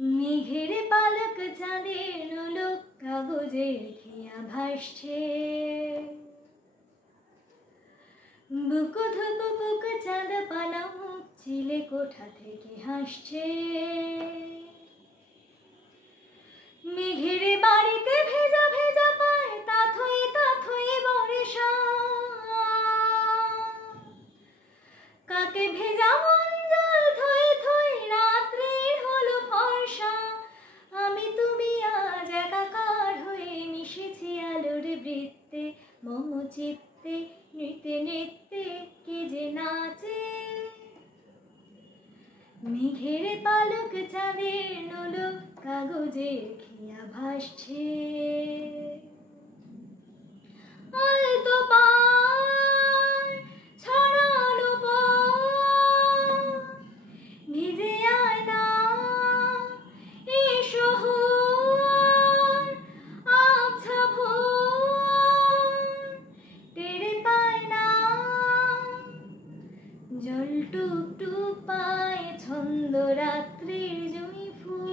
মেঘের পালক চাঁদের নোলক কাগজের খেয়া ভাসছে, বুকু ধুকু বুকু চাঁদ পানা মুখ চিলে কোঠা থেকে হাসছে। মেঘের বাড়িতে ভেজা ভেজা পায় তাথই তাথই বর্ষা, কাকে ভেজা মন জল থই থই রাত্রির হলো ফর্সা। আমি তুমি আজ একাকার হয়ে মিশেছি আলোর বৃত্তে, মম চিত্তে নৃত্যে নৃত্যে কে যে নাচে। মেঘের পালক চাঁদের নোলক কাগজের খেয়া ভাসছে, আলতো পায় ছড়ানো পথ ভিজে আয় না এই শহর, আবছা ভোর টের পায় না, জল টুপ টুপ পায় ছন্দ রাত্রির জুঁই ফুল।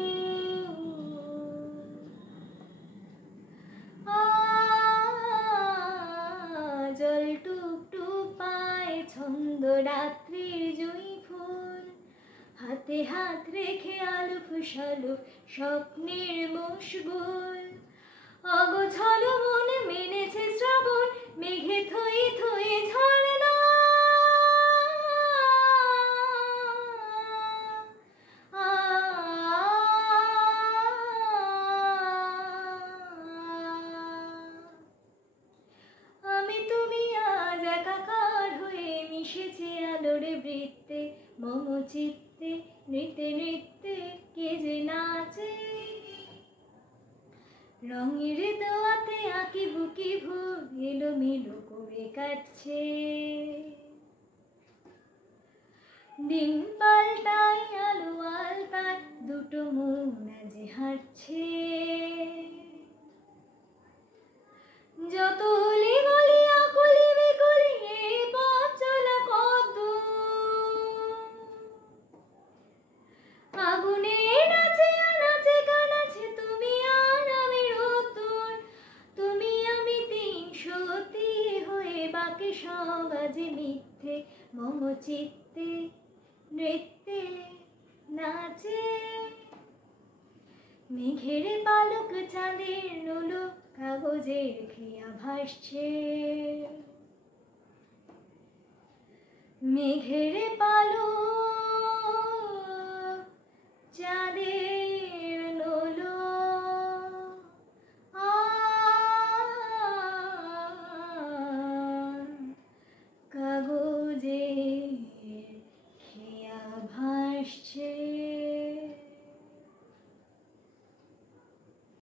জল টুপ টুপ পায় ছন্দ রাত্রির জুঁই ফুল। হাতে হাত রেখে আলুফ সালুফ স্বপ্নের মশগুল। অগোছালো মন মেনেছে শ্রাবণ, মেঘে থই থই ঝরনা। আমি তুমি আজ একাকার হয়ে মিশেছি আলোর বৃত্তে, মম চিত্তে নৃত্যে নৃত্যে কে যে নাচে। রঙের দোয়াতে আঁকি বুকি ভোর এলোমেলো করে কাটছে, দিন পাল্টায় আলো আলতায় দুটো মন আজ হাঁটছে। যত অলি গলি আকুলি বিকুলি এই পথ চলা কত, আগুনে নাচে নাচে কানাচে তুমি আর আমি রতুর। তুমি আমি তিন সতী হয়ে বাকি সব আজ মিথ্যে, মম চিত্তে নৃত্যে নাচে। মেঘের পালক চাঁদের নোলক কাগজের খেয়া ভাসছে, মেঘের পালক চাঁদের